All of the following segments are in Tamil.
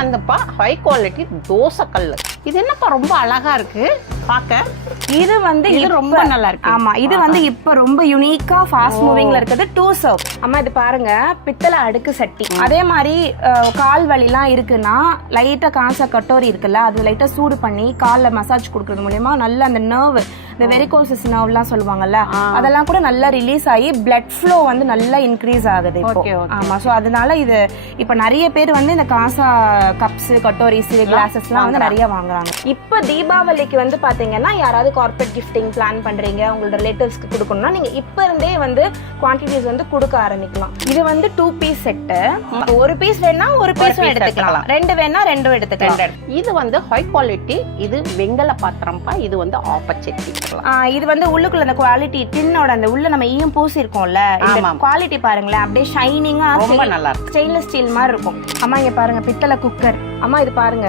வந்துப்பா ஹை குவாலிட்டி தோசை கல்லு. இது என்னப்பா ரொம்ப அழகா இருக்கு பார்க்க. இது வந்து இது ரொம்ப நல்லா இருக்கு. ஆமா, இது வந்து இப்ப ரொம்ப யூனிக்கா ஃபாஸ்ட் மூவிங்ல இருக்குது 2 சர்வ். அம்மா இது பாருங்க, பித்தளை அடுக்கு சட்டி. அதே மாதிரி கால் வலிலாம் இருக்குன்னா லைட்டா காசா கட்டோரி இருக்குல்ல, அது லைட்டா சூடு பண்ணி கால்ல மசாஜ் கொடுக்கறது மூலமா நல்ல அந்த நர்வ், இந்த வெரிகோசஸ் நர்வ்லாம் சொல்லுவாங்கல்ல, அதெல்லாம் கூட நல்லா ரிலீஸ் ஆகி பிளட் ஃப்ளோ வந்து நல்லா இன்க்ரீஸ் ஆகுது இப்போ. ஆமா, சோ அதனால இது இப்ப நிறைய பேர் வந்து இந்த காசா கப்ஸ், கட்டோரிஸ், கிளாஸஸ்லாம் வந்து நிறைய வாங்குறாங்க. இப்ப தீபாவளிக்கு வந்து பாத்தீங்கன்னா யாராவது கார்ப்பரேட் கிஃப்டிங் பிளான் பண்றீங்க, உங்களோட ரிலேட்டிவ்ஸ்க்கு கொடுக்கணும்னா நீங்க இப்ப இருந்தே வந்து குவான்டிட்டிஸ் வந்து கொடுக்க ஆரம்பிக்கலாம். இது வந்து 2 பீஸ் செட். ஒரு பீஸ் வேணா ஒரு பீஸ் எடுத்துக்கலாம், 2 வேணா 2 எடுத்துக்கலாம். இது வந்து ஹை குவாலிட்டி. இது வெங்கல பாத்திரம்ப்பா. இது வந்து ஆப்பர்ச்சுனிட்டி. இது வந்து உள்ளுக்குள்ள அந்த குவாலிட்டி டின்னோட அந்த உள்ள நம்ம ஈயம் பூசி இருக்கோம்ல, இந்த குவாலிட்டி பாருங்களேன், அப்படியே ஷைனிங்கா ரொம்ப நல்லா இருக்கு. ஸ்டெயின்லெஸ் ஸ்டீல் மாதிரி இருக்கும். அம்மா இங்க பாருங்க, பித்தளை குக்கர். அம்மா இது பாருங்க,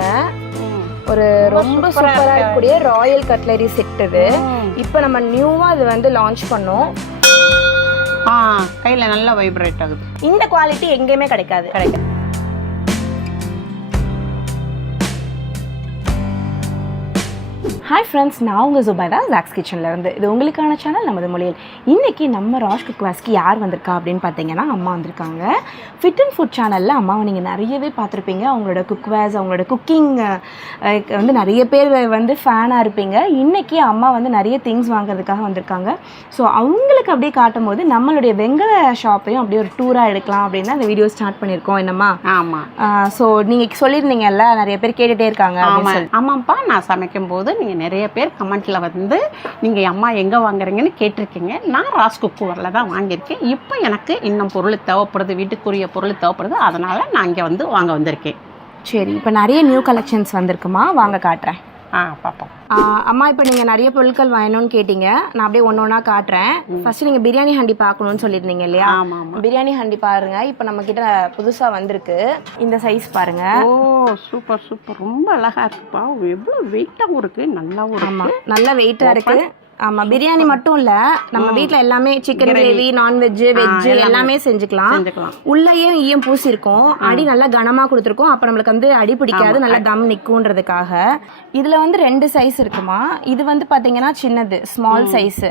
ஒரு ரொம்ப சூப்பரா இருக்கக்கூடிய ராயல் கட்லரி செட். இது இப்போ நம்ம நியூவா இது வந்து லான்ச் பண்ணோம். கையில நல்லா வைப்ரேட் ஆகுது. இந்த குவாலிட்டி எங்கேயுமே கிடைக்காது. ஹாய் ஃப்ரெண்ட்ஸ், நான் உங்கள் ஜுபைதா ஜாக்ஸ் கிச்சனில் இருந்து. இது உங்களுக்கான சேனல் நமது மொழியில். இன்றைக்கி நம்ம ராஷ் குக்வாஸ்க்கு யார் வந்திருக்கா அப்படின்னு பார்த்தீங்கன்னா அம்மா வந்திருக்காங்க. ஃபிட் அண்ட் ஃபுட் சேனலில் அம்மாவை நீங்கள் நிறையவே பார்த்துருப்பீங்க. அவங்களோட குக்வாஸ், அவங்களோட குக்கிங் வந்து நிறைய பேர் வந்து ஃபேனாக இருப்பீங்க. இன்றைக்கி அம்மா வந்து நிறைய திங்ஸ் வாங்குறதுக்காக வந்திருக்காங்க. ஸோ அவங்களுக்கு அப்படியே காட்டும் போது நம்மளுடைய வெங்கல ஷாப்பையும் அப்படியே ஒரு டூராக எடுக்கலாம் அப்படின்னு அந்த வீடியோ ஸ்டார்ட் பண்ணியிருக்கோம். என்னம்மா? ஆமாம். ஸோ நீங்கள் சொல்லியிருந்தீங்கல்ல, நிறைய பேர் கேட்டுகிட்டே இருக்காங்க. ஆமாம்ப்பா, நான் சமைக்கும் போது நீங்கள் நிறைய பேர் கமெண்ட்ல வந்து நீங்கள் அம்மா எங்கே வாங்குறீங்கன்னு கேட்டிருக்கீங்க. நான் ராஸ் குக்வேரில் தான் வாங்கியிருக்கேன். இப்போ எனக்கு இன்னும் பொருள் தேவைப்படுது, வீட்டுக்குரிய பொருள் தேவைப்படுது, அதனால் நான் இங்கே வந்து வாங்க வந்திருக்கேன். சரி, இப்போ நிறைய நியூ கலெக்ஷன்ஸ் வந்திருக்குமா, வாங்க காட்டுறேன். பார்ப்போம். அம்மா இப்போ நீங்கள் நிறைய பொருட்கள் வாங்கணும்னு கேட்டீங்க. நான் அப்படியே ஒன்று ஒன்றா காட்டுறேன். ஃபர்ஸ்ட் நீங்கள் பிரியாணி ஹண்டி பார்க்கணும்னு சொல்லியிருந்தீங்க இல்லையா? ஆமாம். பிரியாணி ஹண்டி பாருங்க, இப்போ நம்ம கிட்ட புதுசாக வந்திருக்கு. இந்த சைஸ் பாருங்க. ஓ சூப்பர் சூப்பர், ரொம்ப அழகா இருக்குப்பா. எவ்வளோ வெயிட்டாகவும் இருக்கு, நல்லாவும் இருக்கு. ஆமாம், நல்ல வெயிட்டாக இருக்கு. ஆமா, பிரியாணி மட்டும் இல்ல, நம்ம வீட்ல எல்லாமே சிக்கன் கிரேவி, நான்வெஜ், வெஜ் எல்லாமே செஞ்சுக்கலாம். உள்ளேயும் ஈயம் பூசி இருக்கும், அடி நல்லா கனமா கொடுத்துருக்கோம். அப்ப நம்மளுக்கு வந்து அடி பிடிக்காது, நல்லா தம் நிக்கும்ன்றதுக்காக. இதுல வந்து 2 சைஸ் இருக்குமா. இது வந்து பாத்தீங்கன்னா சின்னது, ஸ்மால் சைஸ்.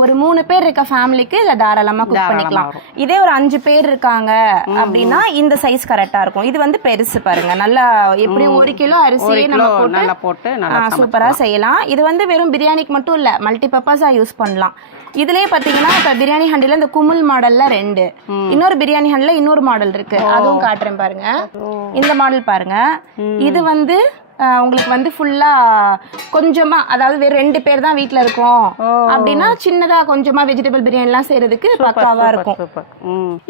ஒரு 3 பேர் இருக்க ஃபேமிலிக்கு இதை தாராளமா குக் பண்ணிக்கலாம். இதே ஒரு 5 பேர் இருக்காங்க அப்படின்னா இந்த சைஸ் கரெக்டா இருக்கும். இது வந்து பெருசு பாருங்க, நல்லா எப்படியும் 1 கிலோ அரிசியே நம்ம போட்டு சூப்பரா செய்யலாம். இது வந்து வெறும் பிரியாணிக்கு மட்டும் இல்ல, மல்டி பர்பஸா யூஸ் பண்ணலாம். இதுலயே பாத்தீங்கன்னா இப்ப பிரியாணி ஹண்டில இந்த குமுல் மாடல்ல 2, இன்னொரு பிரியாணி ஹண்டில இன்னொரு மாடல் இருக்கு, அதுவும் காட்டுறேன் பாருங்க. இந்த மாடல் பாருங்க. இது வந்து உங்களுக்கு வந்து ஃபுல்லா கொஞ்சமா, அதாவது வேற 2 பேர் தான் வீட்ல இருக்கோம் அப்படின்னா சின்னதா கொஞ்சமா வெஜிடபிள் பிரியாணி எல்லாம் செய்யறதுக்கு பக்காவா இருக்கும்.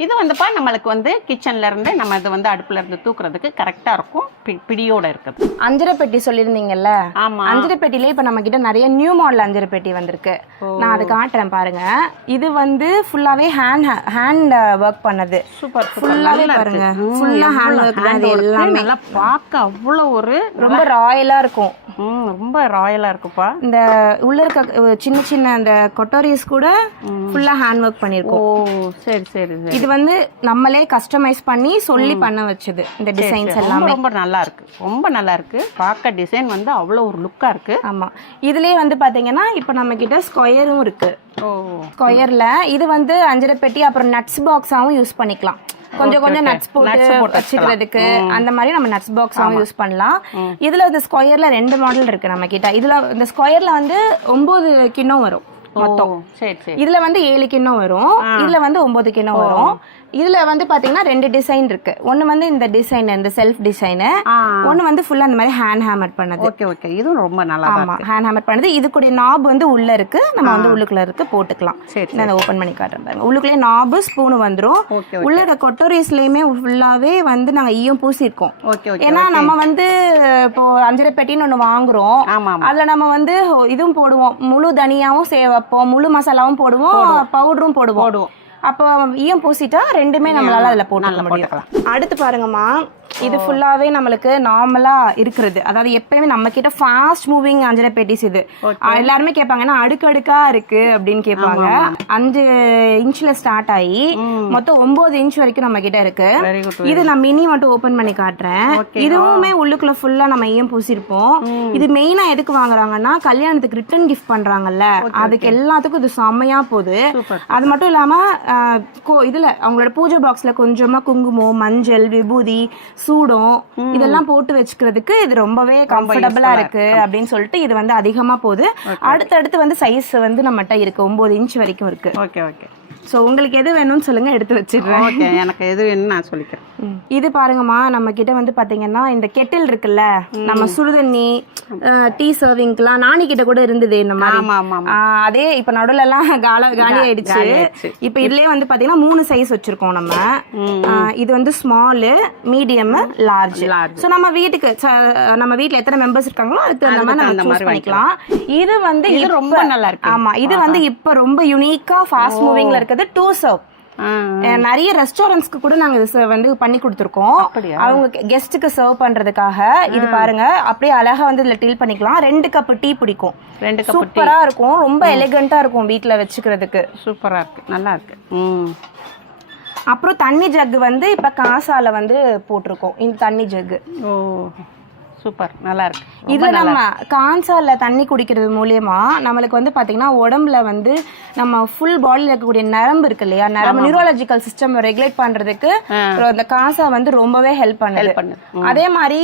இது வந்துப்பா நம்மளுக்கு வந்து கிச்சன்ல இருந்து நம்ம இது வந்து அடுப்புல இருந்து தூக்குறதுக்கு கரெக்டா இருக்கும். பிடியோட இருக்குது. அஞ்சரை பெட்டி சொல்லியிருந்தீங்கல்ல, அஞ்சரை பெட்டிலே இப்ப நம்ம கிட்ட நிறைய நியூ மாடல் அஞ்சரை பெட்டி வந்திருக்கு. நான் அதை காட்டுறேன் பாருங்க. இது வந்து ஃபுல்லாவே ஹேண்ட் ஒர்க் பண்ணது. சூப்பர், ஃபுல்லாவே பாருங்க, ஃபுல்லா ஹேண்ட் ஒர்க் தான். இது எல்லாமே நல்லா பார்க்க அவ்வளவு ஒரு ரொம்ப ராயலா இருக்கும். ரொம்ப ராயலா இருக்குப்பா. இந்த உள்ள இருக்க சின்ன சின்ன அந்த கொட்டோரிஸ் கூட ஃபுல்லா ஹேண்ட் ஒர்க் பண்ணிருக்கோம். ஓ சரி சரி. இது வந்து நம்மளே கஸ்டமைஸ் பண்ணி சொல்லி பண்ண வச்சது. இந்த டிசைன்ஸ் எல்லாம் ரொம்ப நல்லா இருக்கு, ரொம்ப நல்லா இருக்கு. பார்க்க டிசைன் வந்து அவ்வளவு ஒரு லுக்கா இருக்கு. ஆமா, இதுலயே வந்து பாத்தீங்கன்னா இப்ப நம்ம கிட்ட ஸ்கொயரும் இருக்கு. ஸ்கொயர்ல இது வந்து அஞ்சரை பெட்டி, அப்புறம் நட்ஸ் பாக்ஸாவும் யூஸ் பண்ணிக்கலாம். கொஞ்சம் கொஞ்சம் நட்ஸ் போட்டு வச்சுக்கிறதுக்கு அந்த மாதிரி நம்ம நட்ஸ் பாக்ஸாவும் யூஸ் பண்ணலாம். இதுல இந்த ஸ்கொயர்ல 2 மாடல் இருக்கு நம்ம கிட்ட. இதுல இந்த ஸ்கொயர்ல வந்து 9 கிண்ணம் வரும் மொத்தம். இதுல வந்து 7 கிண்ணம் வரும், இதுல வந்து 9 கிண்ணம் வரும். இதுல வந்து பாத்தீங்கன்னா 2 டிசைன் இருக்கு. ஒன்னு வந்து இந்த டிசைன், இந்த செல்ஃப் டிசைன். ஒன்னு வந்து ஃபுல்லா அந்த மாதிரி ஹேண்ட் ஹேமர் பண்ணது. ஓகே ஓகே, இது ரொம்ப நல்லா இருக்கு. ஆமா, ஹேண்ட் ஹேமர் பண்ணது. இது கூட நாப் வந்து உள்ள இருக்கு, நம்ம வந்து உள்ளுக்குள்ள இருக்கு போட்டுக்கலாம். நான் ஓபன் பண்ணி காட்டுறேன் பாருங்க. உள்ளுக்குள்ளே நாப், ஸ்பூன் வந்துரும். உள்ள இருக்க கொட்டோரிஸ்லயுமே ஃபுல்லாவே வந்து நாங்க ஈயம் பூசிருக்கோம். ஏன்னா நம்ம வந்து இப்போ அஞ்சரை பெட்டின்னு ஒண்ணு வாங்குறோம், அதுல நம்ம வந்து இதுவும் போடுவோம், முழு தனியாவும் வைப்போம், முழு மசாலாவும் போடுவோம், பவுடரும் போடுவோம். அப்போ ஈயம் பூசிட்டா 2மே நம்மளால அதுல போட்டுக்க முடியும். அடுத்து பாருங்கம்மா, இது ஃபுல்லாவே நம்மளுக்கு நார்மலா இருக்கிறது. அதாவது எப்பயுமே நம்ம கிட்ட ஃபாஸ்ட் மூவிங் அஞ்சரை பெட்டிஸ் இது. எல்லாருமே கேட்பாங்க ஏன்னா அடுக்கடுக்கா இருக்கு அப்படின்னு கேட்பாங்க. 5 இன்ச்ல ஸ்டார்ட் ஆகி மொத்தம் 9 இன்ச் வரைக்கும் நம்ம கிட்ட இருக்கு. இது நான் மினி மட்டும் ஓபன் பண்ணி காட்டுறேன். இதுவுமே உள்ளுக்குள்ள ஃபுல்லா நம்ம ஈயம் பூசிருப்போம். இது மெயினா எதுக்கு வாங்குறாங்கன்னா கல்யாணத்துக்கு ரிட்டர்ன் கிஃப்ட் பண்றாங்கல்ல, அதுக்கு எல்லாத்துக்கும் இது செம்மையா போகுது. அது மட்டும் இல்லாம இதுல அவங்களோட பூஜை பாக்ஸ்ல கொஞ்சமா குங்குமம், மஞ்சள், விபூதி, சூடம் இதெல்லாம் போட்டு வச்சுக்கிறதுக்கு இது ரொம்பவே கம்ஃபர்டபுளா இருக்கு அப்படின்னு சொல்லிட்டு இது வந்து அதிகமா போகுது. அடுத்தடுத்து வந்து சைஸ் வந்து நம்மகிட்ட இருக்கு, 9 இன்ச் வரைக்கும் இருக்கு. Okay okay. ஸோ உங்களுக்கு எது வேணும்னு சொல்லுங்க, எடுத்து வச்சிடுறேன். ஓகே, எனக்கு எது வேணும்னு நான் சொல்லிக்கிறேன். இது பாருங்கம்மா, நம்ம கிட்ட வந்து பாத்தீங்கன்னா இந்த கெட்டில் இருக்குல்ல, நம்ம சுடுதண்ணி டீ சர்விங்க்குலாம் நானி கிட்ட கூட இருந்தது இந்த மாதிரி. அதே இப்ப நடுவுல எல்லாம் காலி ஆயிடுச்சு. இப்ப இதுலயே வந்து பாத்தீங்கன்னா 3 சைஸ் வச்சிருக்கோம் நம்ம. இது வந்து ஸ்மால், மீடியம், லார்ஜ். சோ நம்ம வீட்டுல எத்தனை மெம்பர்ஸ் இருக்காங்களோ அதுக்கு அந்த மாதிரி நம்ம சூஸ் பண்ணிக்கலாம். இது வந்து ரொம்ப நல்லா இருக்கு. ஆமா, இது வந்து இப்ப ரொம்ப யூனிக்கா ஃபாஸ்ட் மூவிங்ல இருக்குது. 2 சர்வ். நிறைய ரெஸ்டாரண்ட்ஸ்க்கு கூட நாங்க இது வந்து பண்ணி கொடுத்துருக்கோம். அவங்க கெஸ்ட்டுக்கு சர்வ் பண்றதுக்காக. இது பாருங்க, அப்படியே அழகா வந்து இதுல டீல் பண்ணிக்கலாம். 2 கப் டீ பிடிக்கும். சூப்பரா இருக்கும், ரொம்ப எலிகண்டா இருக்கும் வீட்டுல வச்சுக்கிறதுக்கு. சூப்பரா இருக்கு, நல்லா இருக்கு. அப்புறம் தண்ணி ஜக் வந்து இப்ப காசால வந்து போட்டிருக்கோம். இந்த தண்ணி ஜக் சூப்பர், நல்லா இருக்கு. இது நம்ம கான்சால தண்ணி குடிக்கிறது மூலியமா நம்மளுக்கு வந்து பாத்தீங்கன்னா உடம்புல வந்து நம்ம ஃபுல் பாடியில இருக்கக்கூடிய நரம்பு இருக்கு இல்லையா, நரம்பு நியூரோலஜிக்கல் சிஸ்டம் ரெகுலேட் பண்றதுக்கு இந்த காசா வந்து ரொம்பவே ஹெல்ப் பண்ணுது. அதே மாதிரி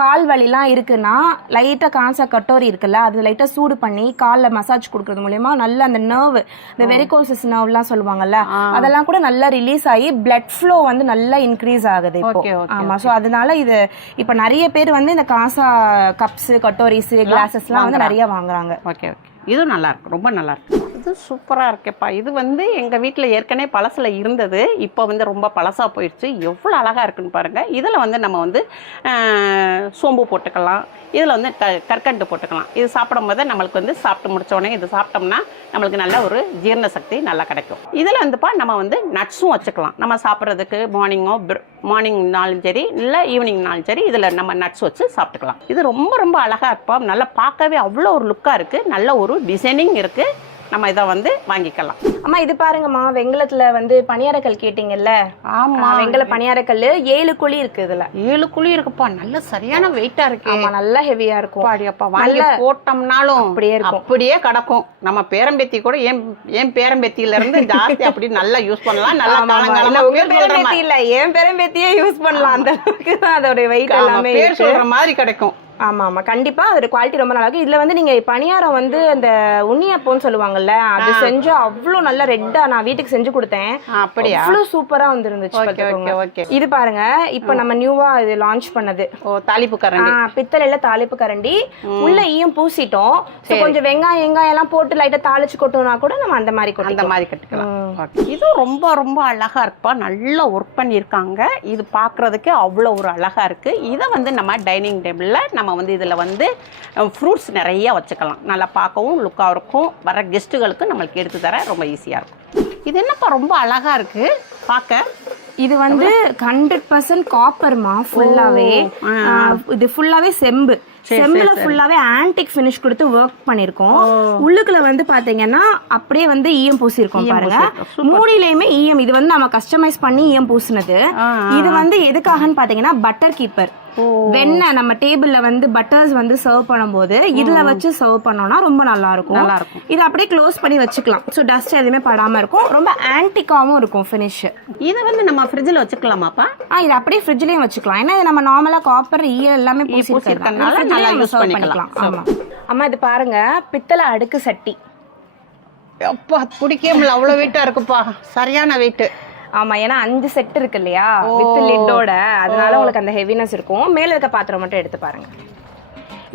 கால் வலிலாம் இருக்குன்னா லைட்டா காசா கட்டோரி இருக்குல்ல, அது லைட்டா சூடு பண்ணி கால்ல மசாஜ் கொடுக்கறது மூலியமா நல்ல அந்த நர்வ், இந்த வெரிகோசஸ் நர்வ்லாம் சொல்லுவாங்கல்ல, அதெல்லாம் கூட நல்லா ரிலீஸ் ஆகி பிளட் ஃப்ளோ வந்து நல்லா இன்க்ரீஸ் ஆகுது இப்போ. ஆமா, சோ அதனால இது இப்ப நிறைய பேர் வந்து இந்த காசா கப்ஸ், கட்டோரிஸ், கிளாஸஸ்லாம் வந்து நிறைய வாங்குறாங்க. ஓகே ஓகே, இது நல்லா இருக்கு, ரொம்ப நல்லா இருக்கு. இது சூப்பரா இருக்கேப்பா. இது வந்து எங்க வீட்டுல ஏற்கனவே பழசுல இருந்தது, இப்போ வந்து ரொம்ப பழசா போயிடுச்சு. எவ்வளவு அழகா இருக்குன்னு பாருங்க. இதுல வந்து நம்ம வந்து சோம்பு போட்டுக்கலாம், இதுல வந்து கற்கண்டு போட்டுக்கலாம். இது சாப்பிடும் போது நம்மளுக்கு வந்து சாப்பிட்டு முடிச்ச உடனே இது சாப்பிட்டோம்னா நம்மளுக்கு நல்ல ஒரு ஜீரண சக்தி நல்லா கிடைக்கும். இதுல வந்துப்பா நம்ம வந்து நட்ஸும் வச்சுக்கலாம். நம்ம சாப்பிட்றதுக்கு மார்னிங்னாலும் சரி, இல்லை ஈவினிங்னாலும் சரி, இதுல நம்ம நட்ஸ் வச்சு சாப்பிட்டுக்கலாம். இது ரொம்ப ரொம்ப அழகா இருப்பா, நல்லா பார்க்கவே அவ்வளோ ஒரு லுக்கா இருக்கு, நல்ல ஒரு டிசைனிங் இருக்கு. நம்ம இதை வந்து வாங்கிக்கலாம். அம்மா இது பாருங்கம்மா, வெங்கலத்துல வந்து பணியாரக்கல் கேட்டீங்கல்ல. ஆமா, வெங்கல பணியாரக்கல் 7 குழி இருக்கு. இதுல 7 குழி இருக்குப்பா, நல்ல சரியான வெயிட்டா இருக்கு. ஆமா, நல்லா ஹெவியா இருக்கும். பாடியப்பா, வாங்கி போட்டோம்னாலும் அப்படியே கிடக்கும். நம்ம பேரம்பேத்தி கூட ஏன் பேரம்பேத்தியில இருந்து ஜாஸ்தி அப்படி நல்லா யூஸ் பண்ணலாம். நல்லா பேரம்பேத்தி இல்ல, ஏன் பேரம்பேத்தியே யூஸ் பண்ணலாம். அந்த அளவுக்கு தான் அதோட வெயிட் எல்லாமே பேர் சொல்ற மாதிரி கிடைக்கும். ஆமா ஆமா, கண்டிப்பா அதோட குவாலிட்டி ரொம்ப நல்லா இருக்கு. இதுல வந்து நீங்க பணியாரம் வந்து அந்த உண்ணியப்பம்னு சொல்லுவாங்கல்ல, அது செஞ்சு அவ்வளவு நல்லா ரெட்டா நான் வீட்டுக்கு செஞ்சு கொடுத்தேன். அப்படியா? அவ்வளவு சூப்பரா வந்துருந்துச்சு. இது பாருங்க, இப்ப நம்ம நியூவா இது லான்ச் பண்ணது தாளிப்பு கரண்டி, பித்தளைல தாளிப்பு கரண்டி. உள்ள ஈயம் பூசிட்டோம். கொஞ்சம் வெங்காயம் எல்லாம் போட்டு லைட்டா தாளிச்சு கொட்டோம்னா கூட நம்ம அந்த மாதிரி கட்டுக்கலாம். இது ரொம்ப ரொம்ப அழகா இருக்குப்பா, நல்லா ஒர்க் பண்ணிருக்காங்க. இது பாக்குறதுக்கு அவ்வளவு ஒரு அழகா இருக்கு. இதை வந்து நம்ம டைனிங் டேபிள்ல நம்ம வந்து இதில் வந்து ஃப்ரூட்ஸ் நிறைய வச்சுக்கலாம். நல்லா பார்க்கவும் லுக்காக இருக்கும். வர கெஸ்ட்டுகளுக்கு நம்மளுக்கு எடுத்து தர ரொம்ப ஈஸியாக இருக்கும். இது என்னப்பா ரொம்ப அழகாக இருக்குது பார்க்க. இது வந்து 100% காப்பர்மா, ஃபுல்லாவே. இது ஃபுல்லாவே செம்புல ஃபுல்லாவே ஆன்டிக் ஃபினிஷ் கொடுத்து ஒர்க் பண்ணிருக்கோம். உள்ளுக்குள்ள வந்து பாத்தீங்கன்னா அப்படியே வந்து ஈயம் பூசி இருக்கும் பாருங்க. மூடியிலயுமே ஈயம். இது வந்து நம்ம கஸ்டமைஸ் பண்ணி ஈயம் பூசினது. இது வந்து எதுக்காகன்னு பாத்தீங்கன்னா பட்டர் கீப்பர். வெண்ணெய் நம்ம டேபிள்ல வந்து பட்டர்ஸ் வந்து சர்வ் பண்ணும்போது இதுல வச்சு சர்வ் பண்ணோம்னா ரொம்ப நல்லா இருக்கும். இது அப்படியே க்ளோஸ் பண்ணி வச்சுக்கலாம். சோ டஸ்ட் எதுவுமே படாம இருக்கும். ரொம்ப ஆன்டிக்காவும் இருக்கும் ஃபினிஷ். இது வந்து நம்ம ஃப்ரிட்ஜ்ல வச்சுக்கலாமாப்பா? இது அப்படியே ஃப்ரிட்ஜ்லயும் வச்சுக்கலாம். ஏன்னா நம்ம நார்மலா காப்பர் ஈயம் எல்லாமே பூசிருக்கறதுனால நல்லா யூஸ் பண்ணிக்கலாம். ஆமா அம்மா, இது பாருங்க, பித்தளை அடுக்கு சட்டி. அப்பா பிடிக்கவே முடியல, அவ்வளவு வெயிட்டா இருக்குப்பா, சரியான வெயிட். ஆமா, ஏன்னா 5 செட் இருக்கு இல்லையா வித் லிட்டோட, அதனால உங்களுக்கு அந்த ஹெவினஸ் இருக்கும். மேல இருக்க பாத்திரம் மட்டும் எடுத்து பாருங்க.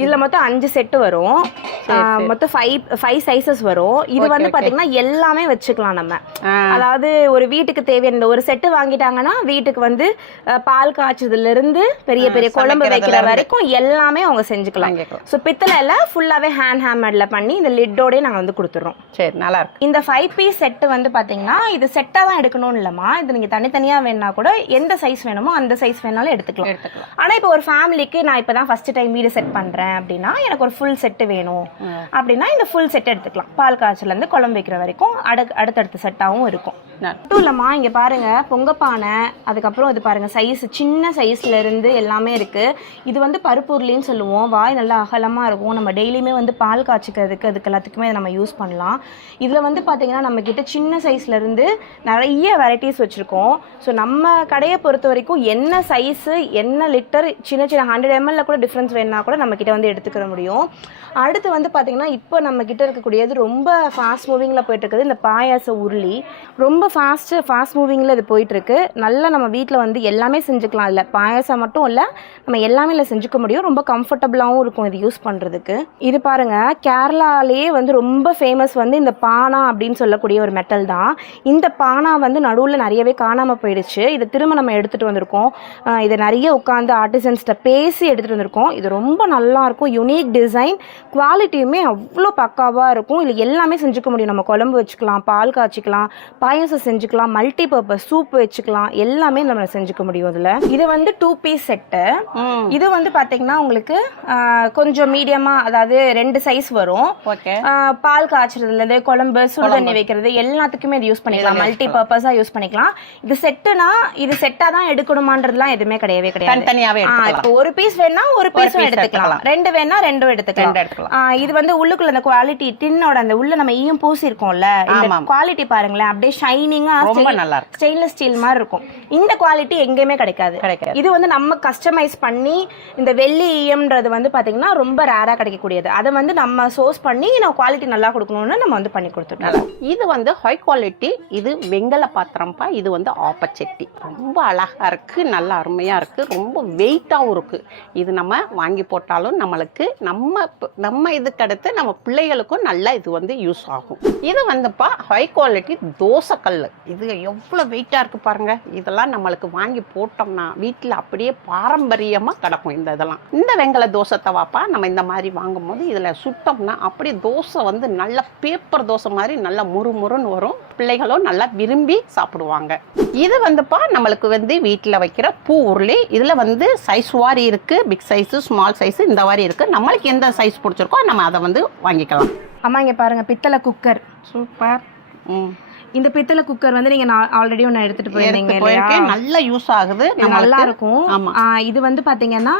இதுல மொத்தம் 5 செட் வரும். மொத்தம் 5 சைஸஸ் வரும். இது வந்து பாத்தீங்கன்னா எல்லாமே வச்சுக்கலாம் நம்ம. அதாவது ஒரு வீட்டுக்கு தேவையான ஒரு செட்டு வாங்கிட்டாங்கன்னா வீட்டுக்கு வந்து பால் காய்ச்சதுல இருந்து பெரிய பெரிய குழம்பு வைக்கிற வரைக்கும் எல்லாமே அவங்க செஞ்சுக்கலாம். சோ பித்தளைல ஃபுல்லாவே ஹேண்ட் ஹேமர்ல பண்ணி இந்த லிட்டோட நாங்க வந்து கொடுத்துறோம். சரி, நல்லா இருக்கு. இந்த 5 பீஸ் செட் வந்து பாத்தீங்கன்னா இது செட்டா தான் எடுக்கணும் இல்லமா, இது நீங்க தனித்தனியா வேணா கூட எந்த சைஸ் வேணுமோ அந்த சைஸ் வேணாலும் எடுத்துக்கலாம். ஆனா இப்போ ஒரு ஃபேமிலிக்கு நான் இப்பதான் ஃபர்ஸ்ட் டைம் வீடு செட் பண்றேன் அப்படின்னா எனக்கு ஒரு ஃபுல் செட் வேணும் அப்படின்னா இந்த ஃபுல் செட் எடுத்துக்கலாம். பால் காய்ச்சல இருந்து குழம்பு வைக்கிற வரைக்கும் அடுத்தடுத்த செட்டாவும் இருக்கும். மட்டும் இல்லம்மா, இங்க பாருங்க பொங்கப்பானை, அதுக்கப்புறம் இது பாருங்க சைஸ் சின்ன சைஸ்ல இருந்து எல்லாமே இருக்கு. இது வந்து பருப்புருளின்னு சொல்லுவோம். வாய் நல்லா அகலமா இருக்கும். நம்ம டெய்லியுமே வந்து பால் காய்ச்சிக்கிறதுக்கு அதுக்கு எல்லாத்துக்குமே நம்ம யூஸ் பண்ணலாம். இதுல வந்து பாத்தீங்கன்னா நம்ம கிட்ட சின்ன சைஸ்ல இருந்து நிறைய வெரைட்டிஸ் வச்சிருக்கோம். ஸோ நம்ம கடையை பொறுத்த வரைக்கும் என்ன சைஸ் என்ன லிட்டர் சின்ன சின்ன 100 ml கூட டிஃப்ரென்ஸ் வேணும்னா கூட நம்ம கிட்ட வந்து எடுத்துக்கிற முடியும். அடுத்து வந்து பாத்தீங்கன்னா இப்போ நம்ம கிட்ட இருக்கக்கூடியது ரொம்ப ஃபாஸ்ட் மூவிங்ல போயிட்டு இருக்குது இந்த பாயாச உருளி. ரொம்ப ஃபாஸ்ட் மூவிங்ல இது போயிட்டு இருக்கு. நல்லா நம்ம வீட்டில் வந்து எல்லாமே செஞ்சுக்கலாம். இல்லை பாயாசம் மட்டும் இல்லை, நம்ம எல்லாமே இல்லை செஞ்சுக்க முடியும். ரொம்ப கம்ஃபர்டபுளாகவும் இருக்கும் இது யூஸ் பண்றதுக்கு. இது பாருங்க, கேரளாலேயே வந்து ரொம்ப ஃபேமஸ் வந்து இந்த பானா அப்படின்னு சொல்லக்கூடிய ஒரு மெட்டல் தான். இந்த பானா வந்து நடுவில் நிறையவே காணாம போயிடுச்சு. இதை திரும்ப நம்ம எடுத்துட்டு வந்திருக்கோம். இதை நிறைய உட்காந்து ஆர்டிசன்ஸ்கிட்ட பேசி எடுத்துட்டு வந்திருக்கோம். இது ரொம்ப நல்லா இருக்கும். யூனிக் டிசைன், குவாலிட்டியுமே அவ்வளோ பக்காவாக இருக்கும். இல்லை எல்லாமே செஞ்சுக்க முடியும். நம்ம குழம்பு வச்சுக்கலாம், பால் காய்ச்சிக்கலாம், பாயசம் செஞ்சுக்கலாம், மல்டி பர்பஸ் சூப் வச்சுக்கலாம், எல்லாமே நம்ம செஞ்சுக்க முடியும். இதில் இது வந்து 2 பீஸ் செட்டு. இது வந்து பார்த்தீங்கன்னா உங்களுக்கு கொஞ்சம் மீடியமாக, அதாவது 2 சைஸ் வரும். பால் காய்ச்சறதுலேருந்து குழம்பு சுடுதண்ணி வைக்கிறது எல்லாத்துக்குமே இது யூஸ் பண்ணிக்கலாம். மல்டி பர்பஸாக யூஸ் பண்ணிக்கலாம். இது செட்டுனா இது செட்டாக தான் எடுக்கணுமான்றதுலாம் எதுவுமே கிடையவே கிடையாது. இப்போ ஒரு பீஸ் வேணா ஒரு பீஸும் எடுத்துக்கலாம், 2 வேணா 2 எடுத்துக்கலாம். இது வந்து உள்ளுக்குள்ள அந்த குவாலிட்டி டின்னோட அந்த உள்ள நம்ம ஈயம் பூசி இருக்கோம்ல, இந்த குவாலிட்டி பாருங்களேன், அப்படியே ஷைனிங்கா ஸ்டெயின்லெஸ் ஸ்டீல் மாதிரி இருக்கும். இந்த குவாலிட்டி எங்கேயுமே கிடைக்காது. இது வந்து நம்ம கஸ்டமைஸ் பண்ணி இந்த வெள்ளி ஈயம்ன்றது வந்து பாத்தீங்கன்னா ரொம்ப ரேரா கிடைக்கக்கூடியது. அதை வந்து நம்ம சோர்ஸ் பண்ணி நம்ம குவாலிட்டி நல்லா கொடுக்கணும்னு நம்ம வந்து பண்ணி கொடுத்துட்டோம். இது வந்து ஹை குவாலிட்டி. இது வெங்கல பாத்திரம்ப்பா. இது வந்து ஆப்பச்சட்டி. ரொம்ப அழகா இருக்கு, நல்லா அருமையா இருக்கு, ரொம்ப வெயிட்டாகவும் இருக்கு. இது நம்ம வாங்கி போட்டாலும் நம்மளுக்கு நம்ம இதுக்கு அடுத்து நம்ம பிள்ளைகளுக்கும் நல்லா இது வந்து யூஸ் ஆகும். இது வந்துப்பா ஹை குவாலிட்டி தோசைக்கல். இது எவ்வளோ வெயிட்டாக இருக்கு பாருங்க. இதெல்லாம் நம்மளுக்கு வாங்கி போட்டோம்னா வீட்டில் அப்படியே பாரம்பரியமாக கிடக்கும். இதெல்லாம் இந்த வெங்கல தோசை தவாப்பா நம்ம இந்த மாதிரி வாங்கும் போது இதில் சுட்டோம்னா அப்படியே தோசை வந்து நல்ல பேப்பர் தோசை மாதிரி நல்லா முறுமுறுன்னு வரும். பிள்ளைகளும் நல்லா விரும்பி சாப்பிடுவாங்க. இது வந்துப்பா நம்மளுக்கு வந்து வீட்டில் வைக்கிற பூ உருளி. இதில் வந்து சைஸ் வாரி இருக்கு, பிக் சைஸு ஸ்மால் சைஸு இந்த மாதிரி இருக்கு. நம்மளுக்கு எந்த சைஸ் பிடிச்சிருக்கோ நம்ம அதை வந்து வாங்கிக்கலாம். அம்மா இங்கே பாருங்க, பித்தளை குக்கர். சூப்பர். இந்த பித்தளை குக்கர் வந்து நீங்க ஆல்ரெடி ஒன்று எடுத்துட்டு போயிருந்தீங்க, நல்லா யூஸ் ஆகுது, நல்லா இருக்கும். இது வந்து பாத்தீங்கன்னா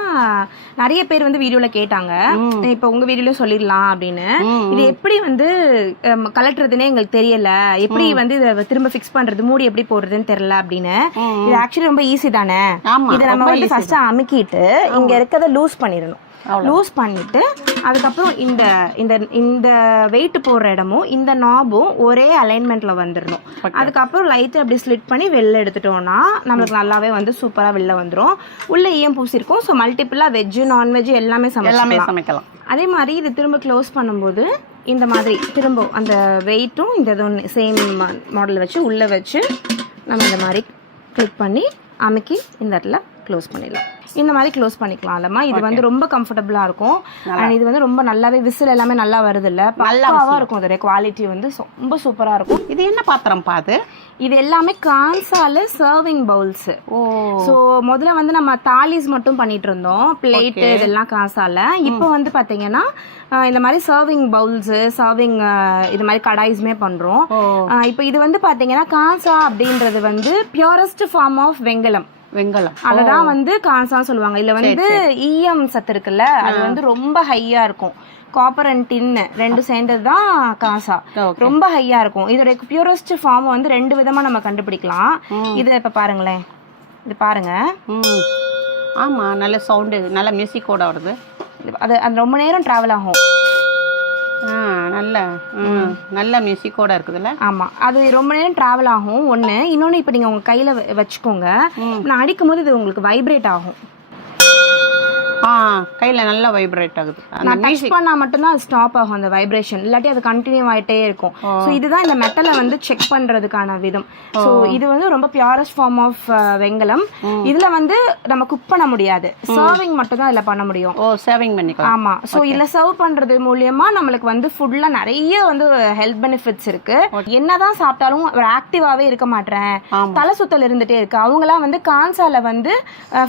நிறைய பேர் வந்து வீடியோல கேட்டாங்க, இப்ப உங்க வீடியோல சொல்லிடலாம் அப்படின்னு. இது எப்படி வந்து கலட்டுறதுன்னே எங்களுக்கு தெரியல, எப்படி வந்து இதை திரும்ப ஃபிக்ஸ் பண்றது, மூடி எப்படி போடுறதுன்னு தெரியல அப்படின்னு. இது ஆக்சுவலி ரொம்ப ஈஸி தானே. இதை நம்ம வந்து ஃபர்ஸ்ட் அமுக்கிட்டு இங்க இருக்கிறத லூஸ் பண்ணிடணும். லூஸ் பண்ணிட்டு அதுக்கப்புறம் இந்த இந்த இந்த வெயிட் போடுற இடமும் இந்த நாபும் ஒரே அலைன்மெண்ட்ல வந்துடணும். அதுக்கப்புறம் லைட்டை அப்படி ஸ்லிட் பண்ணி வெளில எடுத்துட்டோம்னா நம்மளுக்கு நல்லாவே வந்து சூப்பரா வெளில வந்துடும். உள்ள ஈயம் பூசிருக்கும். ஸோ மல்டிபிளா வெஜ்ஜு நான்வெஜ் எல்லாமே சமைக்கலாம். அதே மாதிரி இது திரும்ப க்ளோஸ் பண்ணும்போது இந்த மாதிரி திரும்ப அந்த வெயிட்டும் இந்த இதுவும் சேம் மாடல் வச்சு உள்ள வச்சு நம்ம இந்த மாதிரி கிளிக் பண்ணி அமுக்கி இந்த இடத்துல க்ளோஸ் பண்ணிடலாம். இந்த மாதிரி க்ளோஸ் பண்ணிக்கலாம் இல்லம்மா. இது வந்து ரொம்ப கம்ஃபர்டபுளா இருக்கும். அண்ட் இது வந்து ரொம்ப நல்லாவே விசில் எல்லாமே நல்லா வருது இல்ல, பக்காவா இருக்கும். அதோட குவாலிட்டி வந்து ரொம்ப சூப்பரா இருக்கும். இது என்ன பாத்திரம் பாது? இது எல்லாமே கான்சால சர்விங் பவுல்ஸ். ஸோ முதல்ல வந்து நம்ம தாலிஸ் மட்டும் பண்ணிட்டு இருந்தோம், பிளேட்டு இதெல்லாம் காசால. இப்போ வந்து பாத்தீங்கன்னா இந்த மாதிரி சர்விங் பவுல்ஸ், சர்விங் இது மாதிரி கடாய்ஸ்மே பண்றோம். இப்போ இது வந்து பாத்தீங்கன்னா கான்சா அப்படின்றது வந்து பியூரஸ்ட் ஃபார்ம் ஆஃப் வெங்கலம். அததான் வந்து கான்சா சொல்லுவாங்க. இதுல வந்து ஈயம் சத்து இருக்குல்ல, அது வந்து ரொம்ப ஹையா இருக்கும். காப்பர் அண்ட் டின் ரெண்டும் சேர்ந்ததுதான் காசா, ரொம்ப ஹையா இருக்கும். இதோட பியூரஸ்ட் ஃபார்ம் வந்து 2 விதமா நம்ம கண்டுபிடிக்கலாம். இது இப்ப பாருங்களேன், இது பாருங்க. ஆமா, நல்ல சவுண்டு, நல்ல மியூசிக்கோட வருது. அது ரொம்ப நேரம் டிராவல் ஆகும். நல்ல மியூசிக்கோட இருக்குதுல்ல. ஆமா, அது ரொம்ப நேரம் டிராவல் ஆகும். ஒண்ணு. இன்னொன்னு, இப்ப நீங்க உங்க கையில வச்சுக்கோங்க, நான் அடிக்கும் போது இது உங்களுக்கு வைப்ரேட் ஆகும். கையில நல்லா வைப்ரேட் ஆகுது. அந்த நான் டச் பண்ணா மட்டும்தான் அது ஸ்டாப் ஆகும் அந்த வைப்ரேஷன், இல்லாட்டி அது கண்டினியூ ஆயிட்டே இருக்கும். ஸோ இதுதான் இந்த மெட்டலை வந்து செக் பண்றதுக்கான விதம். ஸோ இது வந்து ரொம்ப பியூரஸ்ட் ஃபார்ம் ஆஃப் வெங்கலம். இதுல வந்து நம்ம குக் பண்ண முடியாது, சர்விங் மட்டும் தான் இதுல பண்ண முடியும். சர்விங் பண்ணிக்கலாம். ஆமா. ஸோ இதுல சர்வ் பண்றது மூலியமா நம்மளுக்கு வந்து ஃபுட்ல நிறைய வந்து ஹெல்த் பெனிஃபிட்ஸ் இருக்கு. என்னதான் சாப்பிட்டாலும் ஒரு ஆக்டிவாவே இருக்க மாட்டேன், தலை சுத்தல் இருந்துட்டே இருக்கு, அவங்கலாம் வந்து கான்சால வந்து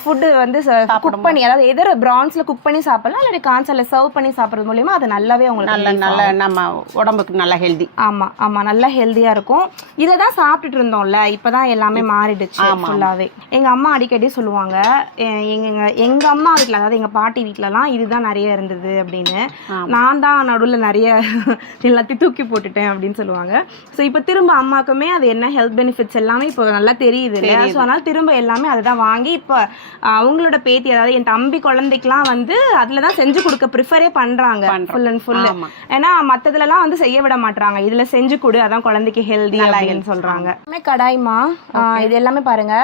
ஃபுட் வந்து குக் பண்ணி, அதாவது எதிர பிரான்ஸ்ல குக் பண்ணி சாப்பிடலாம், இல்லாட்டி கான்சால சர்வ் பண்ணி சாப்பிடுறது மூலியமா அது நல்லாவே உங்களுக்கு நல்ல நம்ம உடம்புக்கு நல்ல ஹெல்தி. ஆமா ஆமா, நல்லா ஹெல்தியா இருக்கும். இதை தான் சாப்பிட்டுட்டு இருந்தோம்ல, இப்பதான் எல்லாமே மாறிடுச்சு ஃபுல்லாவே. எங்க அம்மா அடிக்கடி சொல்லுவாங்க, எங்க அம்மா வீட்டுல, அதாவது எங்க பாட்டி வீட்டுலலாம் இதுதான் நிறைய இருந்தது அப்படின்னு. நான் தான் நடுவில் நிறைய எல்லாத்தையும் தூக்கி போட்டுட்டேன் அப்படின்னு சொல்லுவாங்க. ஸோ இப்போ திரும்ப அம்மாக்குமே அது என்ன ஹெல்த் பெனிஃபிட்ஸ் எல்லாமே இப்போ நல்லா தெரியுது இல்லையா? ஸோ அதனால திரும்ப எல்லாமே அதை தான் வாங்கி இப்போ அவங்களோட பேத்தி, அதாவது என் தம்பி குழந்தைக்கெல்லாம் வந்து அதுலதான் செஞ்சு கொடுக்க ப்ரிஃபரே பண்றாங்க ஃபுல் அண்ட் ஃபுல். ஏன்னா மத்ததுலலாம் வந்து செய்ய விட மாட்டாங்க, இதுல செஞ்சு கொடு, அதான் குழந்தைக்கு ஹெல்தி அப்படின்னு சொல்றாங்க. கடாய்மா இது எல்லாமே பாருங்க,